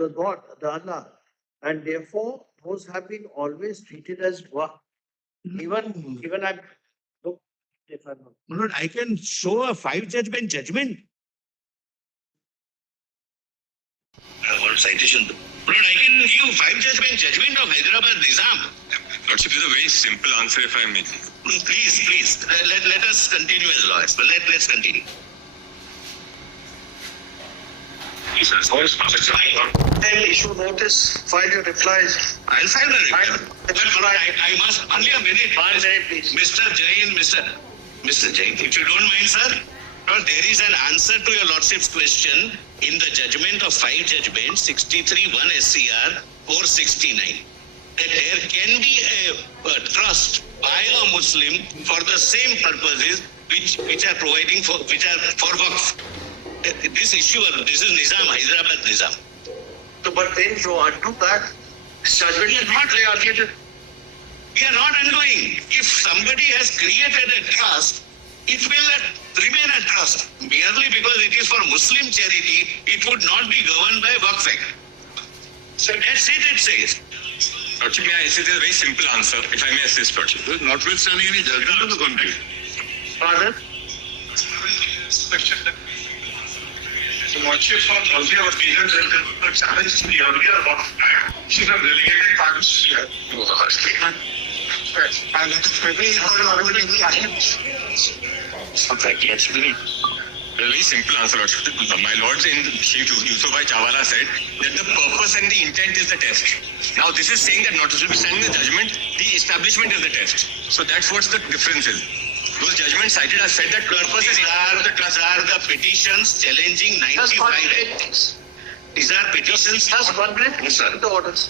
the God, the Allah. And therefore, those have been always treated as Waqf. Even I look, if I'm not. Lord, I can show a 5-judgment judgment. Citation. Lord, I can give 5-judgment judgment of Hyderabad Nizam. Lordship, this is a very simple answer, if I may. Please, let us continue as lawyers. But let's continue. Issue notice, file your replies. I'll file a reply. But I must only a minute. 1 minute, please. Mr. Jain, Mr. Jain, if you don't mind, sir. Lord, there is an answer to your Lordship's question in the judgment of 5 judgments, 63-1 SCR 469. That there can be a trust by a Muslim for the same purposes which are providing for Waqf. This issue, this is Nizam, Hyderabad Nizam. So, but then you undo that. Judgment is not reallocated. We are not undoing. If somebody has created a trust, it will remain a trust. Merely because it is for Muslim charity, it would not be governed by Waqf Act. So that's it says. Lordship, may I say this is a very simple answer, if I may assist, Lordship. Notwithstanding any judgment of the country. Pardon? So Lordship from earlier occasions and the challenge to the earlier Waqf Act, should have delegated funds to statement. And that is maybe A very simple answer, Lordship. My lords in Sheikh Yusufbhai Chawala said that the purpose and the intent is the test. Now this is saying that notwithstanding the judgment, the establishment is the test. So that's what the difference is. Those judgments cited have said that purposes are the petitions challenging 95 acts. These are petitions. Just 1 minute. Yes, sir. The orders.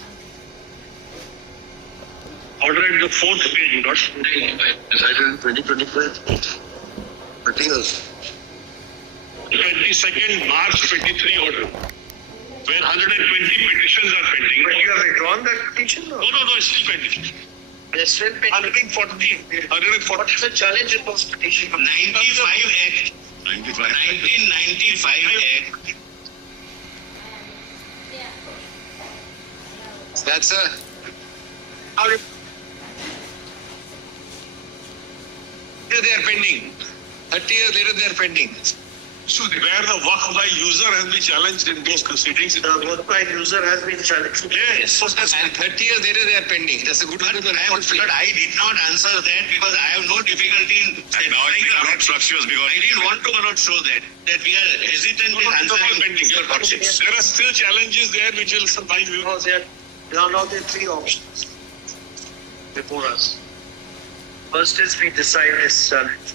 order in the 4th page, not Decided in 2025. 30 years. 22nd March 23 order, where 120 petitions are pending. But you have withdrawn that petition? No, it's still pending. It's still pending. 140. What is the challenge in those petitions? 95 Act. 1995 Act. That's a... They are pending. 30 years later, they are pending. So where the Waqf by user has been challenged in those proceedings. The work by user has been challenged. Yes. So that's And 30 years later, they are pending. That's a good one. But I did not answer that because I have no difficulty in Now it becomes not structurous because I didn't want to not show that we are hesitant in answering pending. your questions. There are still challenges there which will survive you. Now there are 3 options before us. First is we decide this challenge.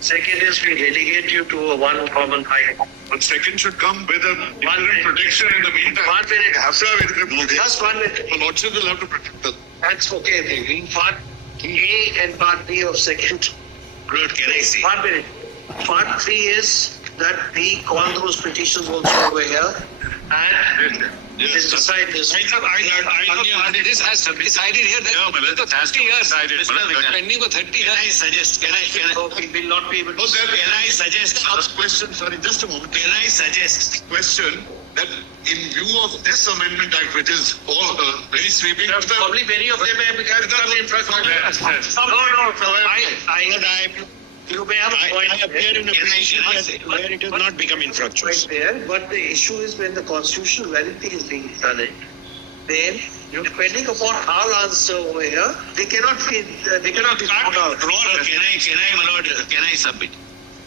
Second is we delegate you to a one common high. But second should come with a different protection in the meantime. 1 minute. Have to have it. Just 1 minute. The Lordship will have to protect them. That's okay. Part A and Part B of second. Lord, can I say? 1 minute. Part 3 is that we call those petitions also over here and decide this. It is as decided here that for 30 years. Pending for 30 Can I years. suggest? Can We will not be able to. Can I suggest? Question, sorry, just a moment. Can I suggest? Question that in view of this amendment act, which is all very sweeping, Probably many of them have become You may have a point I appear in a Can I position say? where it has not become infructuous. right there, but the issue is when the constitutional validity is being challenged, then depending upon our answer over here, they cannot be found out. Can I, my lord, can I submit?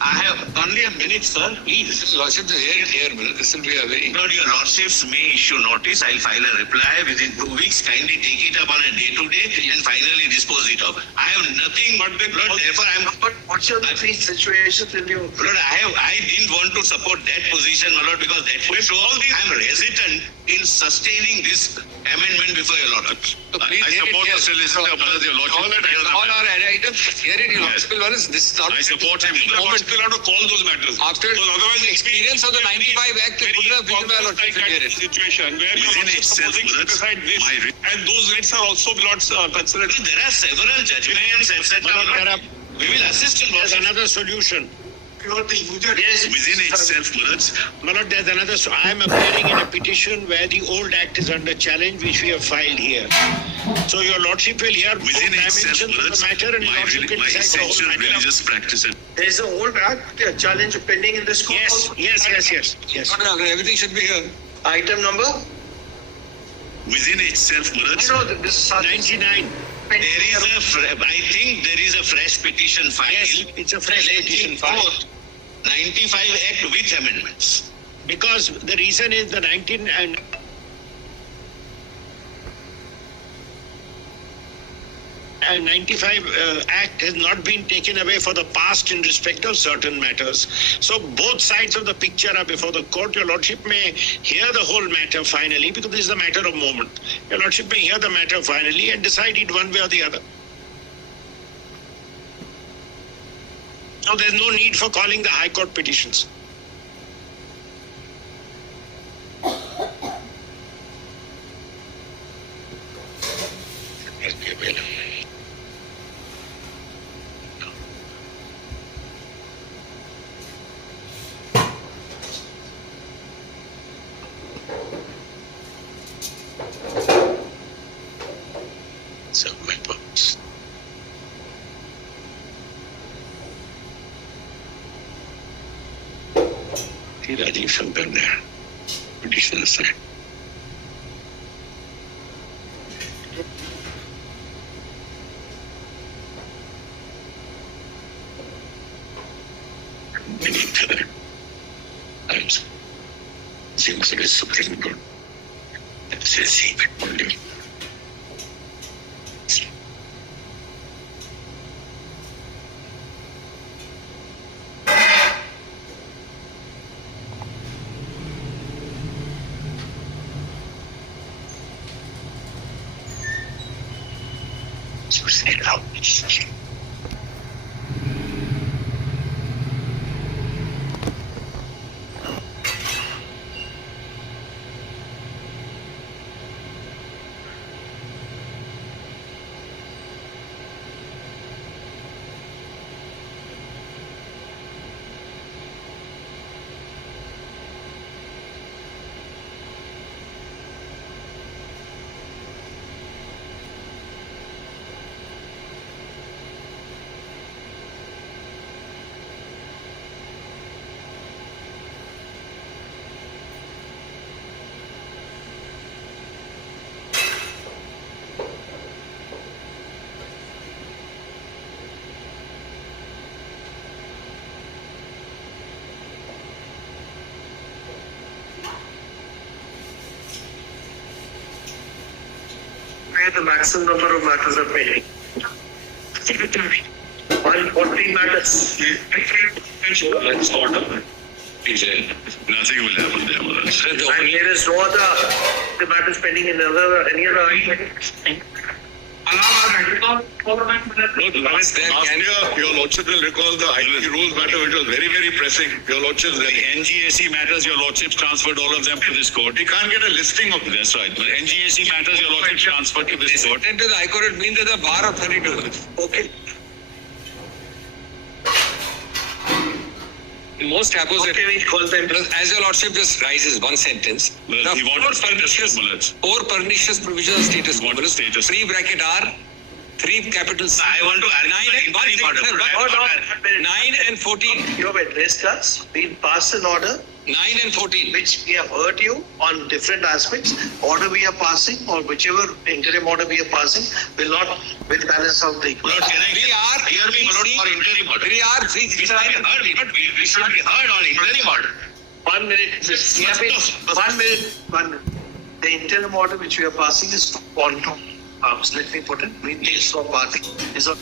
I have only a minute, sir. Please. Lordship, here, this will be a very... Lord, your lordships may issue notice. I'll file a reply within 2 weeks. Kindly take it up on a day-to-day and finally dispose it of. I have nothing but the Lord. Therefore, But what's your three situations will you? Lord, I didn't want to support that position, my lord, because that would show I'm hesitant in sustaining this amendment before your lord. So please I hear it support here. the solicitor, but your lordship. All our items, hear it, your lordship. One is this is not... I support him. The lord still have to call those matters. After Because otherwise, the experience of the 95 Act, it would have been my lordship to hear it. situation where your Within lordship itself, supposing to that's decide this, and those rates are also not considered. There are several judgments, etc. We We will assist in There's what another solution. Pure the user. Yes. Within itself, My lord, there's another. So I am appearing in a petition where the old act is under challenge, which we have filed here. So your lordship will hear both within itself, dimensions of the matter, and your lordship will my decide the essential whole matter. religious practice. There's a old challenge pending in this court. Yes. Everything should be here. Item number? Within itself, I know that this is 99. I think there is a fresh petition filed. Yes, it's a fresh petition filed. 95 Act with amendments. Because the reason is the 19 and and 95 Act has not been taken away for the past in respect of certain matters. So both sides of the picture are before the court. Your lordship may hear the whole matter finally, because this is a matter of moment. Your lordship may hear the matter finally and decide it one way or the other. So there's no need for calling the High Court petitions. So my books. Rajiv Shankar there. Petition aside. Many other times. Seems it is Supreme Court. That says he would only. Suicide out. Where the maximum number of matters are pending. 140 matters. Let's order. Nothing will happen there, Maharaj. And there is no other the matters pending in any other item. Last year, your lordship will recall the IT rules matter, which was very, very pressing. Your lordship, The NGAC matters, your lordships transferred all of them to this court. we can't get a listing of this. That's right. But NGAC matters, your lordships transferred to this court. Sent to the High Court, it means there's a bar of 32. Okay. Most happens Okay, we call them. as your lordship just rises one sentence. Well, the he wants four pernicious provisions of status quo. What is status? 3 bracket R, 3 capital C. I want to add 9 and 14. You have addressed us. We passed an order 9 and 14. which we have heard you on different aspects. Order we are passing or whichever interim order we are passing will not will balance out the Lord, can I 3R, hear me, Lord, for interim order? 3R, 3 We should be heard, we should be heard on interim order. 1 minute. We have been, 1 minute. 1 minute. The interim order which we are passing is quantum arms. Let me put it. We need so party. Is a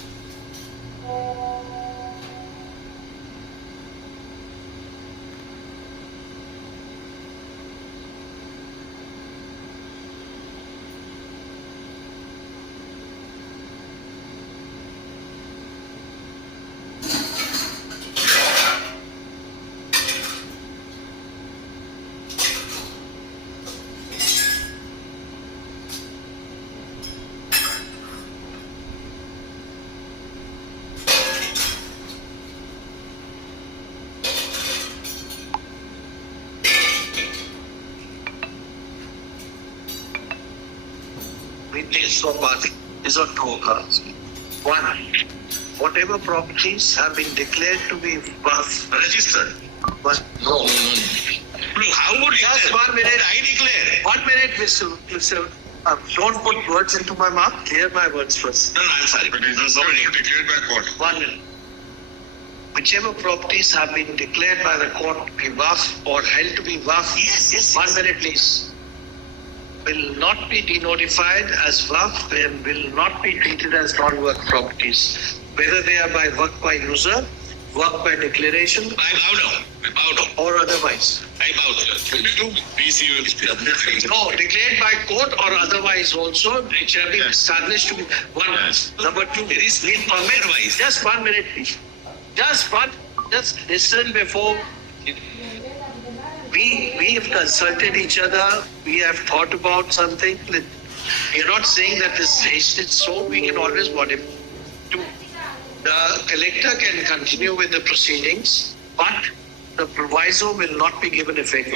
case of us is on two accounts. One, whatever properties have been declared to be Waqf, Registered. but no. Look, how would you Just 1 minute. I declare? 1 minute, Mr. Don't put words into my mouth. Hear my words first. No, I'm sorry. But it was already declared by court. 1 minute. Whichever properties have been declared by the court to be Waqf or held to be Waqf, Yes. 1 minute please, will not be denotified as Waqf and will not be treated as non-work properties, whether they are by work by user, work by declaration, I bow down. I bow down. or otherwise. I bow down. No, declared by court or otherwise also, which have been established to be one. Number two, There is need permit-wise. just 1 minute please. Just listen before. We have consulted each other. We have thought about something. We're not saying that this hasted so. We can always modify. Two, the collector can continue with the proceedings, but the proviso will not be given effect.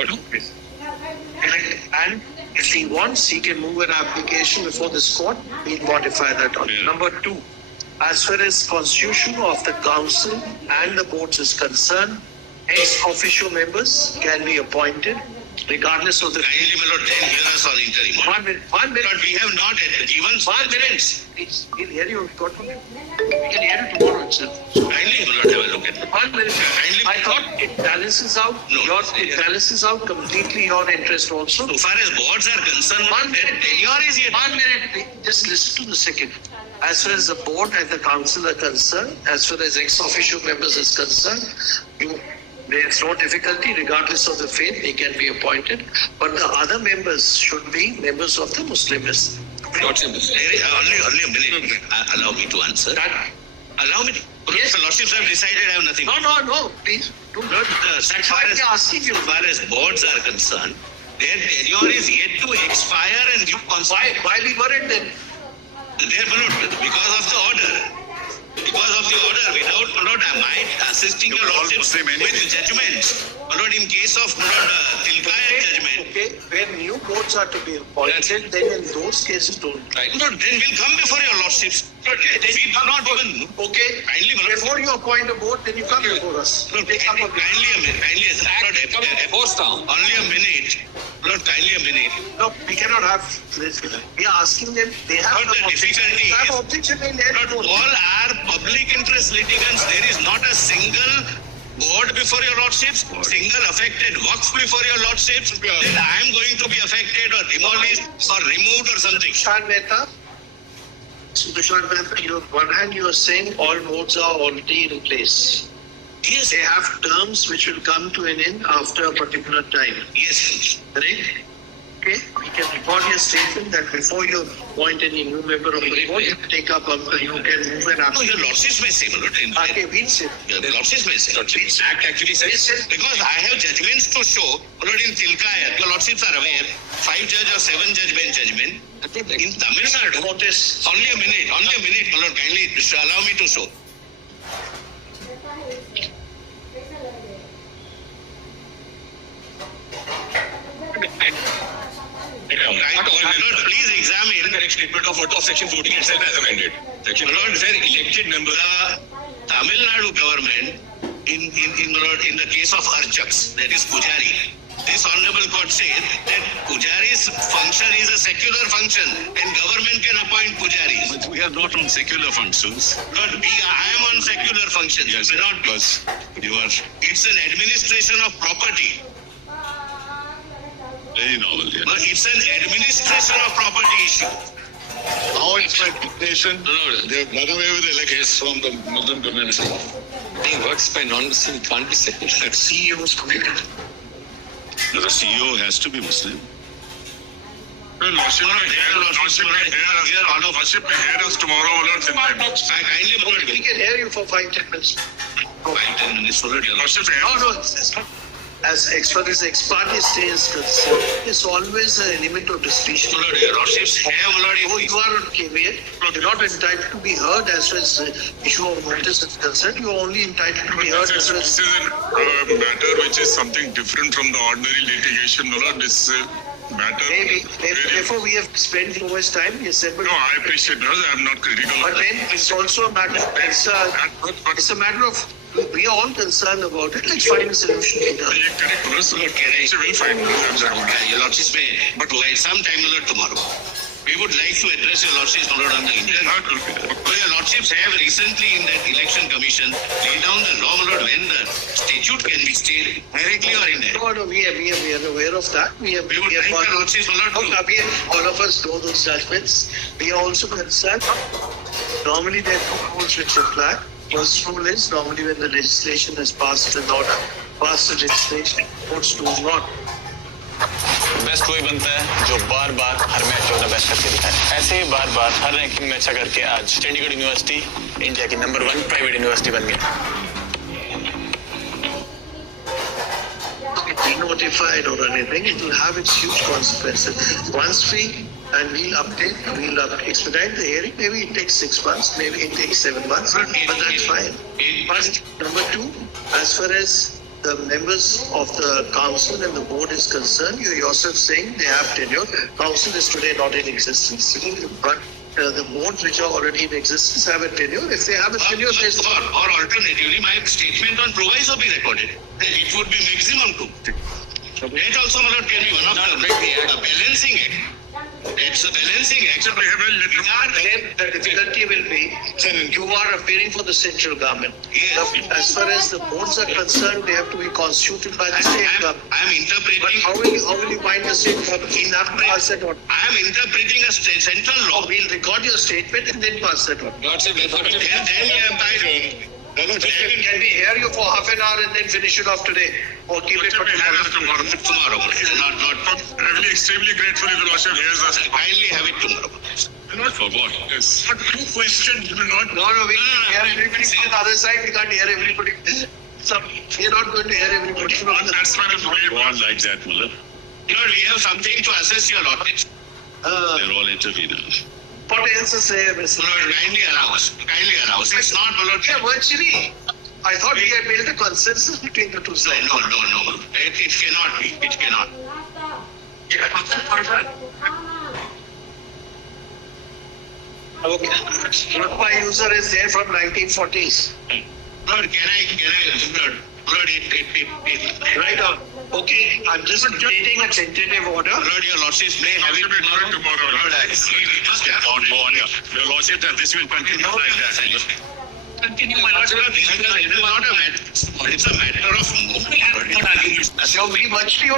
And if he wants, he can move an application before this court. We'll modify that. Number two, as far as constitution of the council and the boards is concerned, ex officio members can be appointed regardless of the. Kindly, my lord, then hear us on interim. 1 minute. 1 minute. But we have not given 1 minute. Please, we'll hear you. We can hear you tomorrow itself. Kindly, my lord, have a look at it. 1 minute. I thought it balances out. No. It balances out completely your interest also. So far as boards are concerned, 1 minute. tenure is yet. 1 minute. Just listen to the second. As far as the board and the council are concerned, as far as ex officio members is concerned, there's no difficulty regardless of the faith, they can be appointed. But the other members should be members of the Muslim list. Only a minute. Allow me to answer. Allow me to. Yes. The lordships have decided I have nothing. No, please. Do not. As That's far why as, I'm asking you. as far as boards are concerned, their tenure is yet to expire and give Why we worried then? Because of the order. Because of the order, without Lord, am I assisting your lordships with judgments? Lord, in case of Lord Tilkaya judgment. Okay, when new boards are to be appointed, then in those cases don't. Lord, then we'll come before your lordships. We do not even. Okay, Kindly, my lord. before you appoint a board, then you come before us. Lord, kindly a minute. Only a minute. Lord, kindly a minute. No, we cannot have this. We are asking them, they have Lord, the difficulty They have is, objection in their Lord, all are public interest litigants. There is not a single board before your lordships, single affected Waqf before your lordships, then I am going to be affected or demolished or removed or something. Tushar Mehta, you on one hand you are saying all boards are already in place. Yes. They have terms which will come to an end after a particular time. Yes. Correct? Okay, we can record your statement that before you appoint any new member of the board, you take up, you can move an No, application. your lordships may say, my lord. Okay, we'll say. Your lordships may say. Act actually says. Because I have judgments to show, my lord, in Tilkaya, your lordships are aware, 5-judge or 7-judge bench judgment. In Tamil Nadu, Notice. only a minute, my lord, kindly allow me to show. Please examine the correct statement of section 14 itself as amended. Section Lord, where elected member, the Tamil Nadu government in the case of Archaks, that is Pujari, this honorable court said that Pujari's function is a secular function and government can appoint Pujaris. But we are not on secular functions. Lord, I am on secular functions. Yes, Not because you are It's an administration of property. very novel. Yeah. But it's an administration of property issue. Now it's my nation. They have done away with the elections from the Muslim community. He works by non-Muslim, can't be secular. CEO is committed. The CEO has to be Muslim. Lordship may hear us tomorrow, Lord. We can hear you for 5-10 minutes. 5-10 minutes already. Lordship, No, it's not. As far as ex parte stay is concerned, it's always an element of discretion. Lordships have already. Oh, you are on caveat. You're not entitled to be heard as far as the issue of notice is concerned. You are only entitled to be heard as far This as. is a matter which is something different from the ordinary litigation, Lord. This matter. Maybe. Therefore, we have spent so much time. Yes, sir. No, I appreciate it. I'm not critical. But then it's also a matter. It's a matter of. We are all concerned about it. Let's find a solution. Correct. We will find Your Lordship may provide some time alert tomorrow. We would like to address Your Lordship's alert on the internet. So Your Lordships have recently in that election commission laid down the law alert when the statute can be stayed directly or indirectly. No, we are aware of that. We have We would like Your Lordship's alert to all of us know those judgments. We are also concerned. Normally, there are two rules which apply. First rule is normally when the legislation is passed in order, passed the legislation, courts do not. Best वही बनता है जो बार बार हर match में अपना best करके दिखाए। ऐसे ही बार बार हर ranking में अच्छा करके आज चंडीगढ़ यूनिवर्सिटी इंडिया की नंबर 1 प्राइवेट यूनिवर्सिटी बन गया। Notified or anything, it will have its huge consequences. Once we'll expedite the hearing. Maybe it takes 6 months, maybe it takes 7 months, but that's fine. But number 2, as far as the members of the council and the board is concerned, you yourself saying they have tenure. Council is today not in existence, but the boards which are already in existence have a tenure. If they have a tenure, or alternatively, my statement on proviso be recorded. It would be maximum 2. That also, my lord, can be one of the balancing act. It's a balancing act. Then the difficulty will be you are appearing for the central government. Yes. As far as the boards are concerned, they have to be constituted by the state government. I am interpreting. But how will you bind the state government? Pass that on. I am interpreting a central law. We'll record your statement and then pass that on. Can we hear you for half an hour and then finish it off today? Or keep it for tomorrow? Tomorrow. I'm really extremely grateful if the Lordship hears us. Kindly have it tomorrow. Not for what? Yes. But 2 questions do not. No, we hear everybody from the other side. We can't hear everybody. We're not going to hear everybody from the That's why I'm very one like that, Mullah. You know, we have something to assess your lordship. They're all interveners. What else to say, Mr. Lord, kindly allow us. Kindly allow us. It's not, my lord. Yeah, virtually. I thought we had built a consensus between the two sides. No. It cannot be. It cannot. Okay. My user is there from 1940s. Lord, Lord, Right on. Okay, I'm just creating a tentative order. Lord, your lordship may have it tomorrow. Lord, Your Lordship, that this will continue like that. Continue, my lord. It is not a matter. It's a matter of. So we virtually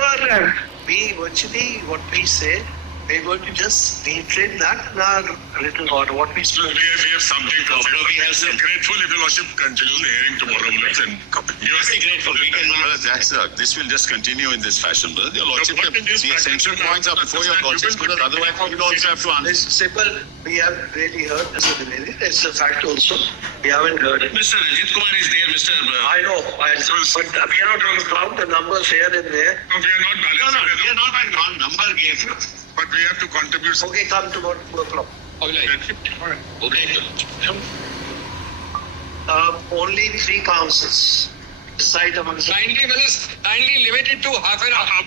what we say, we're going to just reiterate that in our written order. What we So we have something to say. We have some. Grateful if your Lordship continues the hearing tomorrow. And You are grateful. We can. This will just continue in this fashion, brother. Your Lordship, But in this the essential points are before your Lordship, because otherwise you will also have to answer. It's simple. We have really heard Mr. Dwivedi. It's a fact also. We haven't heard it. Mr. Rajit Kumar is there, Mr. I know. But we are not going to count the numbers here and there. No, we are not balancing. We are not on number game. But we have to contribute. Okay, come tomorrow 4 o'clock. Only 3 councils. Decide among the Kindly limit it to half an hour.